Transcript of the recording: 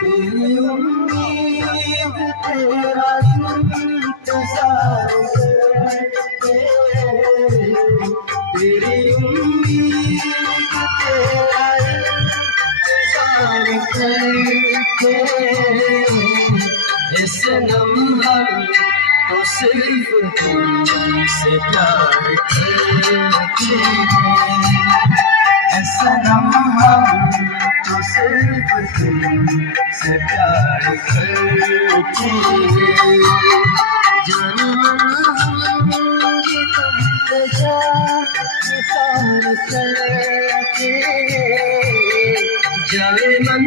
तेरी उम्मीद तेरा इंतजार करके, तेरी उम्मीद तेरा इंतजार करके, ए सनम हम तो सिर्फ तुमसे प्यार करते हैं, ए सनम हम तो सिर्फ तुमसे प्यार करते हैं। जान मन होंगे तुमसे प्यार करके, जान मन